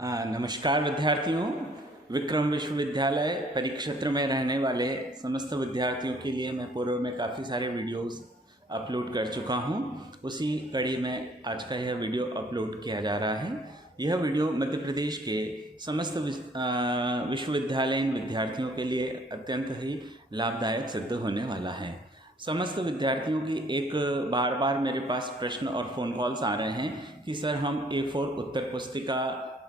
नमस्कार विद्यार्थियों। विक्रम विश्वविद्यालय परिक्षेत्र में रहने वाले समस्त विद्यार्थियों के लिए मैं पूर्व में काफ़ी सारे वीडियोस अपलोड कर चुका हूं। उसी कड़ी में आज का यह वीडियो अपलोड किया जा रहा है। यह वीडियो मध्य प्रदेश के समस्त विश्वविद्यालयीन विद्यार्थियों के लिए अत्यंत ही लाभदायक सिद्ध होने वाला है। समस्त विद्यार्थियों की एक बार बार मेरे पास प्रश्न और फ़ोन कॉल्स आ रहे हैं कि सर हम A4 उत्तर पुस्तिका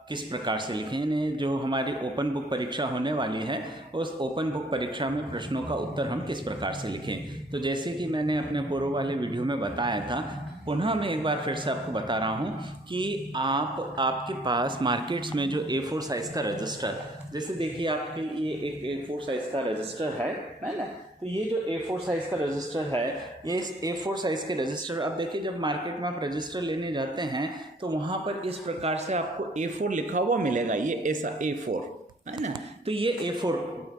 किस प्रकार से लिखें। इन्हें जो हमारी ओपन बुक परीक्षा होने वाली है उस ओपन बुक परीक्षा में प्रश्नों का उत्तर हम किस प्रकार से लिखें। तो जैसे कि मैंने अपने पूर्व वाले वीडियो में बताया था, पुनः मैं एक बार फिर से आपको बता रहा हूं कि आपके पास मार्केट्स में जो A4 साइज़ का रजिस्टर, जैसे देखिए आपके ये एक A4 साइज़ का रजिस्टर है ना। तो ये जो A4 साइज़ का रजिस्टर है, ये इस A4 साइज़ के रजिस्टर, अब देखिए जब मार्केट में आप रजिस्टर लेने जाते हैं तो वहाँ पर इस प्रकार से आपको A4 लिखा हुआ मिलेगा। ये ऐसा A4 है ना। तो ये A4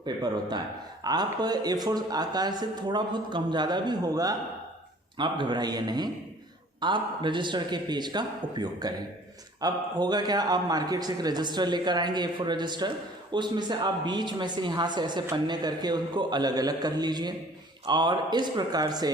पेपर होता है। आप A4 आकार से थोड़ा बहुत कम ज़्यादा भी होगा, आप घबराइए नहीं, आप रजिस्टर के पेज का उपयोग करें। अब होगा क्या, आप मार्केट से एक रजिस्टर लेकर आएंगे A4 रजिस्टर, उसमें से आप बीच में से यहाँ से ऐसे पन्ने करके उनको अलग अलग कर लीजिए और इस प्रकार से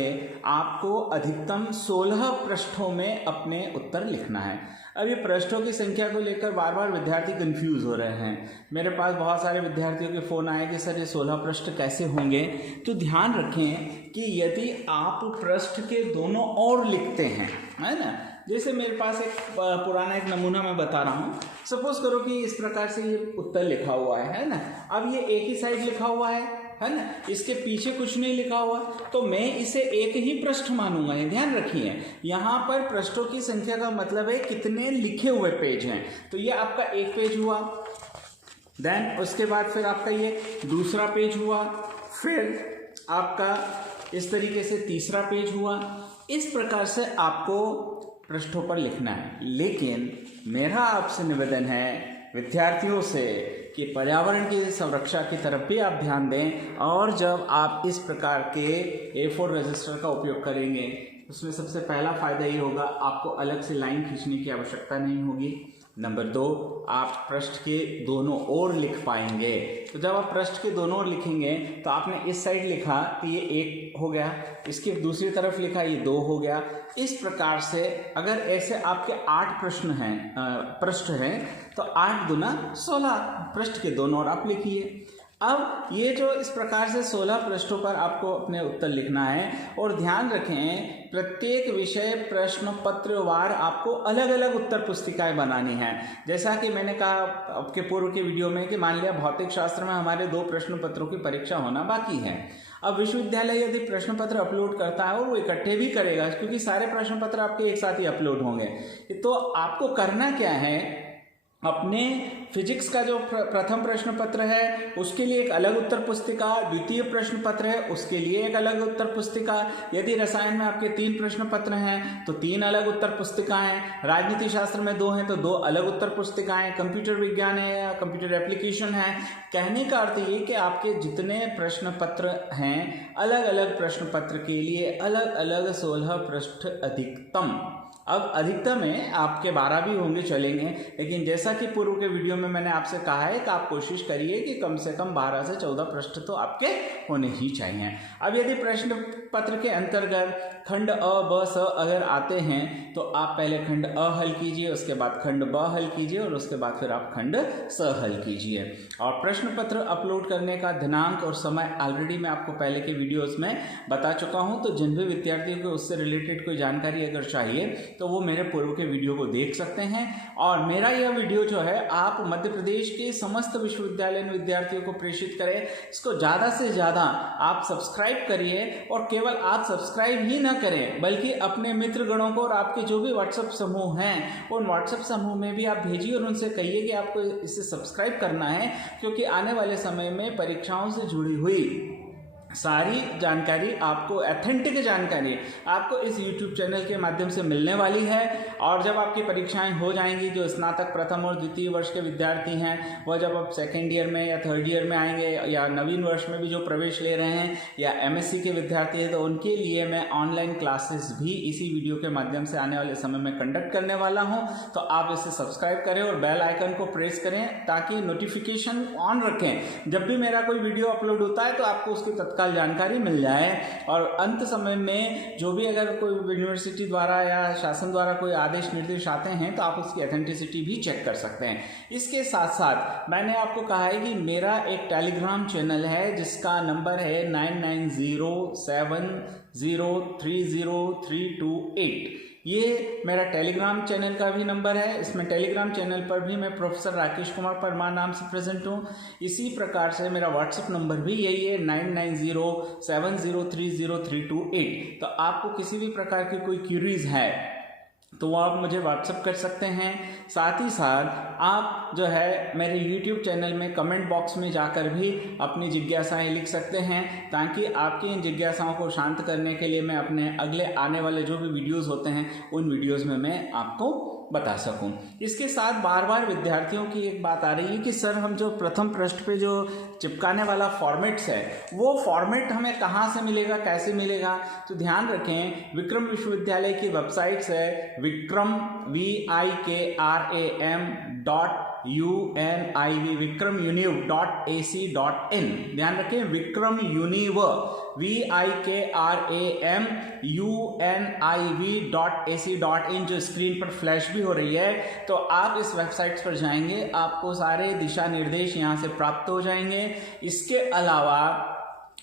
आपको अधिकतम 16 पृष्ठों में अपने उत्तर लिखना है। अब ये पृष्ठों की संख्या को लेकर बार बार विद्यार्थी कंफ्यूज हो रहे हैं। मेरे पास बहुत सारे विद्यार्थियों के फ़ोन आए कि सर ये 16 पृष्ठ कैसे होंगे। तो ध्यान रखें कि यदि आप पृष्ठ के दोनों ओर लिखते हैं, है ना, जैसे मेरे पास एक पुराना एक नमूना मैं बता रहा हूँ। सपोज करो कि इस प्रकार से ये उत्तर लिखा हुआ है ना। अब ये एक ही साइड लिखा हुआ है ना, इसके पीछे कुछ नहीं लिखा हुआ, तो मैं इसे एक ही पृष्ठ मानूंगा। ये ध्यान रखिए, यहाँ पर पृष्ठों की संख्या का मतलब है कितने लिखे हुए पेज हैं। तो ये आपका एक पेज हुआ, देन उसके बाद फिर आपका ये दूसरा पेज हुआ, फिर आपका इस तरीके से तीसरा पेज हुआ। इस प्रकार से आपको पृष्ठों पर लिखना है। लेकिन मेरा आपसे निवेदन है विद्यार्थियों से कि पर्यावरण की संरक्षा की तरफ भी आप ध्यान दें, और जब आप इस प्रकार के A4 रजिस्टर का उपयोग करेंगे उसमें सबसे पहला फ़ायदा ये होगा, आपको अलग से लाइन खींचने की आवश्यकता नहीं होगी। नंबर 2, आप पृष्ठ के दोनों ओर लिख पाएंगे। तो जब आप पृष्ठ के दोनों ओर लिखेंगे तो आपने इस साइड लिखा तो ये 1 हो गया, इसकी दूसरी तरफ लिखा ये 2 हो गया। इस प्रकार से अगर ऐसे आपके 8 पृष्ठ हैं तो 8 दूना 16 पृष्ठ के दोनों ओर आप लिखिए। अब ये जो इस प्रकार से 16 पृष्ठों पर आपको अपने उत्तर लिखना है, और ध्यान रखें प्रत्येक विषय प्रश्न पत्रवार आपको अलग अलग उत्तर पुस्तिकाएं बनानी है। जैसा कि मैंने कहा आपके पूर्व के वीडियो में कि मान लिया भौतिक शास्त्र में हमारे 2 प्रश्न पत्रों की परीक्षा होना बाकी है। अब विश्वविद्यालय यदि प्रश्न पत्र अपलोड करता है और वो इकट्ठे भी करेगा, क्योंकि सारे प्रश्न पत्र आपके एक साथ ही अपलोड होंगे, तो आपको करना क्या है, अपने फिजिक्स का जो प्रथम प्रश्न पत्र है उसके लिए एक अलग उत्तर पुस्तिका, द्वितीय प्रश्न पत्र है उसके लिए एक अलग उत्तर पुस्तिका, यदि रसायन में आपके 3 प्रश्न पत्र हैं तो 3 अलग उत्तर पुस्तिकाएं, राजनीति शास्त्र में 2 हैं तो 2 अलग उत्तर पुस्तिकाएं, कंप्यूटर विज्ञान है या कंप्यूटर एप्लीकेशन है। कहने का अर्थ ये कि आपके जितने प्रश्न पत्र हैं, अलग अलग प्रश्न पत्र के लिए अलग अलग 16 पृष्ठ अधिकतम। अब अधिकतम है, आपके 12 भी होंगे चलेंगे, लेकिन जैसा कि पूर्व के वीडियो में मैंने आपसे कहा है कि आप कोशिश करिए कि कम से कम 12 से 14 पृष्ठ तो आपके होने ही चाहिए। अब यदि प्रश्न पत्र के अंतर्गत खंड अ ब स अगर आते हैं तो आप पहले खंड अ हल कीजिए, उसके बाद खंड ब हल कीजिए और उसके बाद फिर आप खंड स हल कीजिए। और प्रश्न पत्र अपलोड करने का दिनांक और समय ऑलरेडी मैं आपको पहले के वीडियोस में बता चुका हूं। तो जिन भी विद्यार्थियों को उससे रिलेटेड कोई जानकारी अगर चाहिए तो वो मेरे पूर्व के वीडियो को देख सकते हैं। और मेरा यह वीडियो जो है आप मध्य प्रदेश के समस्त विश्वविद्यालयीन विद्यार्थियों को प्रेषित करें। इसको ज़्यादा से ज़्यादा आप सब्सक्राइब करिए, और केवल आप सब्सक्राइब ही ना करें बल्कि अपने मित्रगणों को और आपके जो भी व्हाट्सएप समूह हैं उन व्हाट्सएप समूह में भी आप भेजिए और उनसे कहिए कि आपको इसे सब्सक्राइब करना है, क्योंकि आने वाले समय में परीक्षाओं से जुड़ी हुई सारी जानकारी आपको, ऑथेंटिक जानकारी आपको इस YouTube चैनल के माध्यम से मिलने वाली है। और जब आपकी परीक्षाएं हो जाएंगी, जो स्नातक प्रथम और द्वितीय वर्ष के विद्यार्थी हैं वह जब आप सेकेंड ईयर में या थर्ड ईयर में आएंगे, या नवीन वर्ष में भी जो प्रवेश ले रहे हैं, या MSc के विद्यार्थी हैं, तो उनके लिए मैं ऑनलाइन क्लासेस भी इसी वीडियो के माध्यम से आने वाले समय में कंडक्ट करने वाला हूँ। तो आप इसे सब्सक्राइब करें और बेल आइकन को प्रेस करें ताकि नोटिफिकेशन ऑन रखें। जब भी मेरा कोई वीडियो अपलोड होता है तो आपको उसकी तत्काल जानकारी मिल जाए। और अंत समय में जो भी अगर कोई यूनिवर्सिटी द्वारा या शासन द्वारा कोई आदेश निर्देश आते हैं तो आप उसकी ऑथेंटिसिटी भी चेक कर सकते हैं। इसके साथ साथ मैंने आपको कहा है कि मेरा एक टेलीग्राम चैनल है जिसका नंबर है 9907030328। ये मेरा टेलीग्राम चैनल का भी नंबर है। इसमें टेलीग्राम चैनल पर भी मैं प्रोफेसर राकेश कुमार परमार नाम से प्रेजेंट हूँ। इसी प्रकार से मेरा व्हाट्सएप नंबर भी यही है 9907030328। तो आपको किसी भी प्रकार की कोई क्यूरीज है तो वो आप मुझे व्हाट्सअप कर सकते हैं। साथ ही साथ आप जो है मेरे YouTube चैनल में कमेंट बॉक्स में जाकर भी अपनी जिज्ञासाएं लिख सकते हैं, ताकि आपकी इन जिज्ञासाओं को शांत करने के लिए मैं अपने अगले आने वाले जो भी वीडियोस होते हैं उन वीडियोस में मैं आपको बता सकूं। इसके साथ बार बार विद्यार्थियों की एक बात आ रही है कि सर हम जो प्रथम पृष्ठ पे जो चिपकाने वाला फॉर्मेट्स है वो फॉर्मेट हमें कहाँ से मिलेगा, कैसे मिलेगा? तो ध्यान रखें, विक्रम विश्वविद्यालय की वेबसाइट है vikram.univ.ac.in। ध्यान रखें, विक्रम यूनिव vikram.univ.ac.in जो स्क्रीन पर फ्लैश भी हो रही है। तो आप इस वेबसाइट पर जाएंगे, आपको सारे दिशा निर्देश यहाँ से प्राप्त हो जाएंगे। इसके अलावा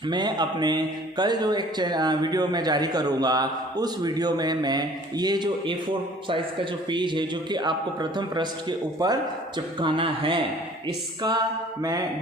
मैं अपने कल जो एक वीडियो में जारी करूंगा उस वीडियो में मैं ये जो A4 साइज का जो पेज है जो कि आपको प्रथम पृष्ठ के ऊपर चिपकाना है, इसका मैं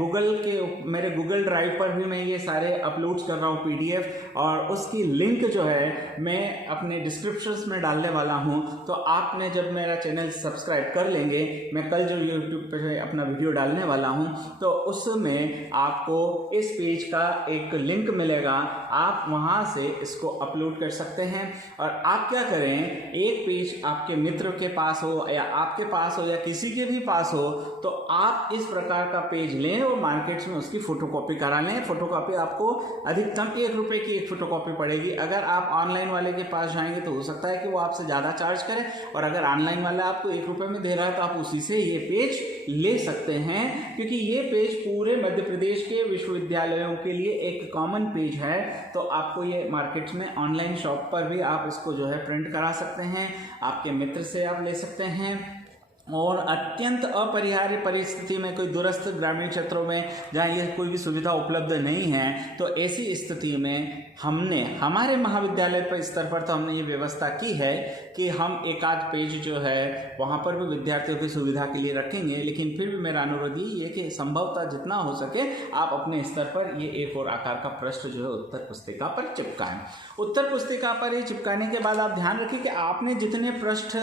मेरे गूगल ड्राइव पर भी मैं ये सारे अपलोड्स कर रहा हूँ PDF, और उसकी लिंक जो है मैं अपने डिस्क्रिप्शंस में डालने वाला हूँ। तो आपने जब मेरा चैनल सब्सक्राइब कर लेंगे, मैं कल जो YouTube पर अपना वीडियो डालने वाला हूँ तो उसमें आपको इस पेज का एक लिंक मिलेगा, आप वहाँ से इसको अपलोड कर सकते हैं। और आप क्या करें, एक पेज आपके मित्र के पास हो या आपके पास हो या किसी के भी पास हो, तो आप इस प्रकार का पेज लें और मार्केट्स में उसकी फोटोकॉपी करा लें। फोटोकॉपी आपको अधिकतम ₹1 की एक फोटोकॉपी पड़ेगी। अगर आप ऑनलाइन वाले के पास जाएंगे तो हो सकता है कि वो आपसे ज़्यादा चार्ज करें, और अगर ऑनलाइन वाला आपको ₹1 में दे रहा है तो आप उसी से ये पेज ले सकते हैं, क्योंकि ये पेज पूरे मध्य प्रदेश के विश्वविद्यालयों के लिए एक कॉमन पेज है। तो आपको ये मार्केट्स में ऑनलाइन शॉप पर भी आप इसको जो है प्रिंट करा सकते हैं, आपके मित्र से आप ले सकते हैं। और अत्यंत अपरिहार्य परिस्थिति में, कोई दूरस्थ ग्रामीण क्षेत्रों में जहाँ ये कोई भी सुविधा उपलब्ध नहीं है, तो ऐसी स्थिति में हमारे महाविद्यालय पर स्तर पर तो हमने ये व्यवस्था की है कि हम एक आध पेज जो है वहाँ पर भी विद्यार्थियों की सुविधा के लिए रखेंगे। लेकिन फिर भी मेरा अनुरोध ये कि संभवतः जितना हो सके आप अपने स्तर पर ये A4 आकार का पृष्ठ जो है उत्तर पुस्तिका पर चिपकाएं। उत्तर पुस्तिका पर ये चिपकाने के बाद आप ध्यान रखें कि आपने जितने पृष्ठ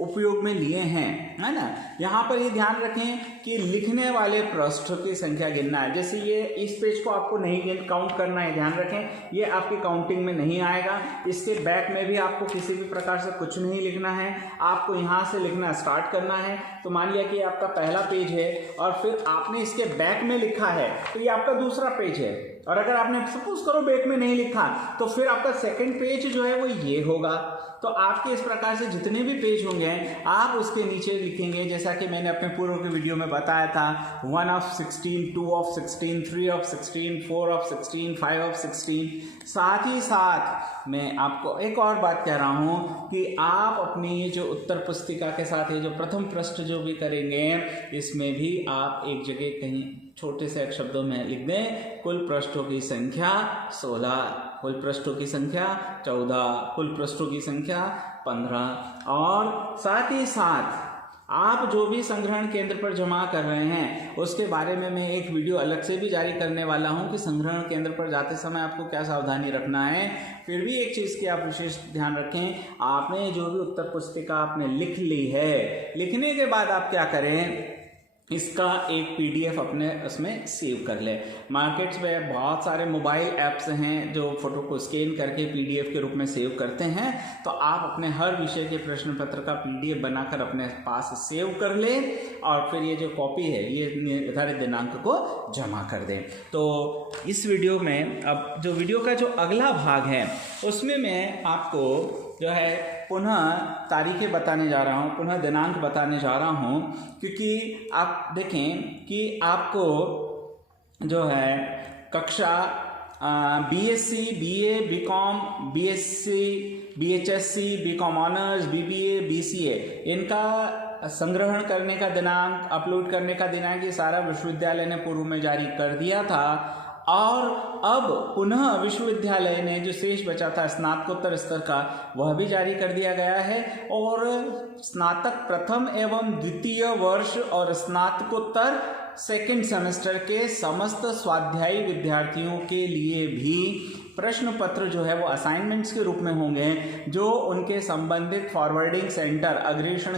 उपयोग में लिए हैं, है ना, यहाँ पर ये ध्यान रखें कि लिखने वाले पृष्ठ की संख्या गिनना है। जैसे ये इस पेज को आपको नहीं काउंट करना है, ध्यान रखें, ये आपकी काउंटिंग में नहीं आएगा। इसके बैक में भी आपको किसी भी प्रकार से कुछ नहीं लिखना है, आपको यहाँ से लिखना स्टार्ट करना है। तो मान लिया कि आपका पहला पेज है और फिर आपने इसके बैक में लिखा है तो ये आपका दूसरा पेज है। और अगर आपने सपोज करो बैक में नहीं लिखा तो फिर आपका सेकंड पेज जो है वो ये होगा। तो आपके इस प्रकार से जितने भी पेज होंगे आप उसके नीचे लिखेंगे, जैसा कि मैंने अपने पूर्व के वीडियो में बताया था, 1 of 16, 2 of 16, 3 of 16, 4 of 16, 5 of 16। साथ ही साथ मैं आपको एक और बात कह रहा हूँ कि आप अपनी ये जो उत्तर पुस्तिका के साथ ये जो प्रथम पृष्ठ जो भी करेंगे इसमें भी आप एक जगह कहीं छोटे से शब्दों में लिख दें, कुल पृष्ठों की संख्या 16, कुल पृष्ठों की संख्या 14, कुल पृष्ठों की संख्या 15। और साथ ही साथ आप जो भी संग्रहण केंद्र पर जमा कर रहे हैं उसके बारे में मैं एक वीडियो अलग से भी जारी करने वाला हूं कि संग्रहण केंद्र पर जाते समय आपको क्या सावधानी रखना है। फिर भी एक चीज़ की आप विशेष ध्यान रखें, आपने जो भी उत्तर पुस्तिका आपने लिख ली है, लिखने के बाद आप क्या करें, इसका एक पीडीएफ अपने उसमें सेव कर ले। मार्केट्स में बहुत सारे मोबाइल ऐप्स हैं जो फोटो को स्कैन करके पीडीएफ के रूप में सेव करते हैं, तो आप अपने हर विषय के प्रश्न पत्र का पीडीएफ बनाकर अपने पास सेव कर ले और फिर ये जो कॉपी है ये निर्धारित दिनांक को जमा कर दें। तो इस वीडियो में अब जो वीडियो का जो अगला भाग है उसमें मैं आपको जो है पुनः तारीखें बताने जा रहा हूँ, पुनः दिनांक बताने जा रहा हूँ, क्योंकि आप देखें कि आपको जो है कक्षा बीएससी, बीए, बीकॉम, बीएससी, बीएचएससी, बीकॉम ऑनर्स, बीबीए, बीसीए इनका संग्रहण करने का दिनांक, अपलोड करने का दिनांक ये सारा विश्वविद्यालय ने पूर्व में जारी कर दिया था। और अब पुनः विश्वविद्यालय ने जो शेष बचा था स्नातकोत्तर स्तर का वह भी जारी कर दिया गया है, और स्नातक प्रथम एवं द्वितीय वर्ष और स्नातकोत्तर सेकंड सेमेस्टर के समस्त स्वाध्यायी विद्यार्थियों के लिए भी प्रश्न पत्र जो है वो असाइनमेंट्स के रूप में होंगे, जो उनके संबंधित फॉरवर्डिंग सेंटर अग्रेषण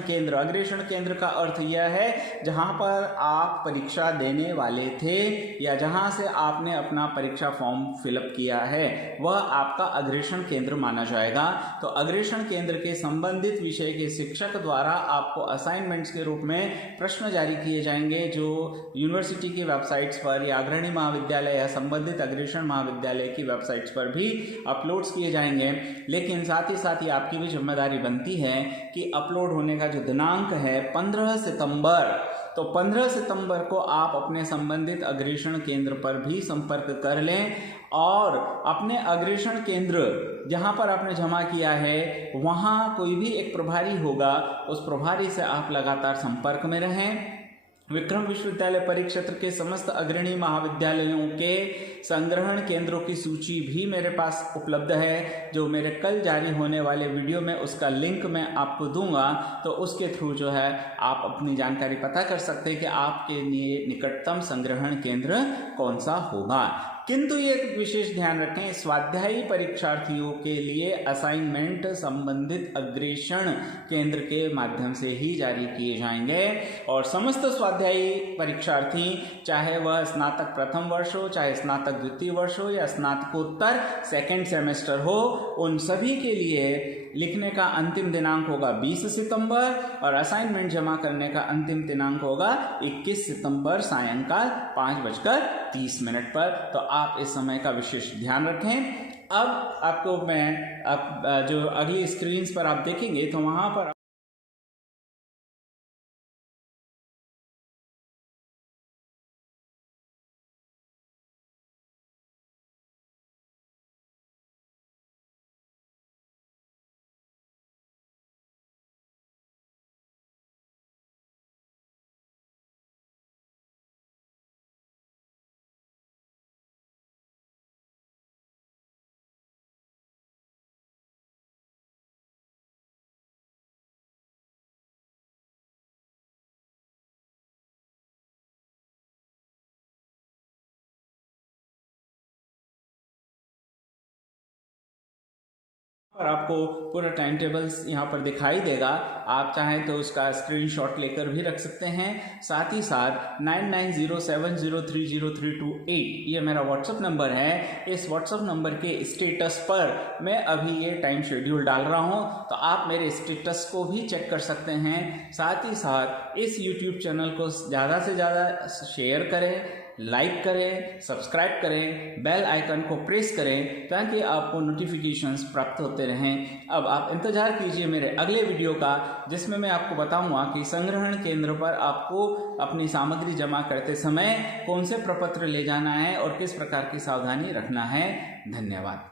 केंद्र का अर्थ यह है जहां पर आप परीक्षा देने वाले थे या जहां से आपने अपना परीक्षा फॉर्म फिलअप किया है वह आपका अग्रेषण केंद्र माना जाएगा। तो अग्रेषण केंद्र के संबंधित विषय के शिक्षक द्वारा आपको असाइनमेंट्स के रूप में प्रश्न जारी किए जाएंगे, जो यूनिवर्सिटी की वेबसाइट्स पर या अग्रणी महाविद्यालय या संबंधित अग्रेषण महाविद्यालय की वेबसाइट पर भी अपलोड्स किए जाएंगे। लेकिन साथ ही आपकी भी जिम्मेदारी बनती है कि अपलोड होने का जो दिनांक है 15 सितंबर, तो 15 सितंबर को आप अपने संबंधित अग्रेषण केंद्र पर भी संपर्क कर लें और अपने अग्रेषण केंद्र जहां पर आपने जमा किया है वहां कोई भी एक प्रभारी होगा, उस प्रभारी से आप लगातार संपर्क में रहें। विक्रम विश्वविद्यालय परिक्षेत्र के समस्त अग्रणी महाविद्यालयों के संग्रहण केंद्रों की सूची भी मेरे पास उपलब्ध है, जो मेरे कल जारी होने वाले वीडियो में उसका लिंक मैं आपको दूंगा, तो उसके थ्रू जो है आप अपनी जानकारी पता कर सकते हैं कि आपके लिए निकटतम संग्रहण केंद्र कौन सा होगा। किंतु ये विशेष ध्यान रखें, स्वाध्यायी परीक्षार्थियों के लिए असाइनमेंट संबंधित अग्रेषण केंद्र के माध्यम से ही जारी किए जाएंगे, और समस्त स्वाध्यायी परीक्षार्थी चाहे वह स्नातक प्रथम वर्ष हो, चाहे स्नातक द्वितीय वर्ष हो या स्नातकोत्तर सेकेंड सेमेस्टर हो, उन सभी के लिए लिखने का अंतिम दिनांक होगा 20 सितंबर और असाइनमेंट जमा करने का अंतिम दिनांक होगा 21 सितंबर सायंकाल 5:30 पर। तो आप इस समय का विशेष ध्यान रखें। अब आपको मैं जो अगली स्क्रीन्स पर आप देखेंगे तो वहां पर और आपको पूरा टाइम टेबल्स यहाँ पर दिखाई देगा। आप चाहें तो उसका स्क्रीनशॉट लेकर भी रख सकते हैं। साथ ही साथ 9907030328 ये मेरा व्हाट्सअप नंबर है। इस व्हाट्सअप नंबर के स्टेटस पर मैं अभी ये टाइम शेड्यूल डाल रहा हूँ, तो आप मेरे स्टेटस को भी चेक कर सकते हैं। साथ ही साथ इस यूट्यूब चैनल को ज़्यादा से ज़्यादा शेयर करें, लाइक करें, सब्सक्राइब करें, बेल आइकन को प्रेस करें ताकि आपको नोटिफिकेशंस प्राप्त होते रहें। अब आप इंतज़ार कीजिए मेरे अगले वीडियो का, जिसमें मैं आपको बताऊंगा कि संग्रहण केंद्र पर आपको अपनी सामग्री जमा करते समय कौन से प्रपत्र ले जाना है और किस प्रकार की सावधानी रखना है। धन्यवाद।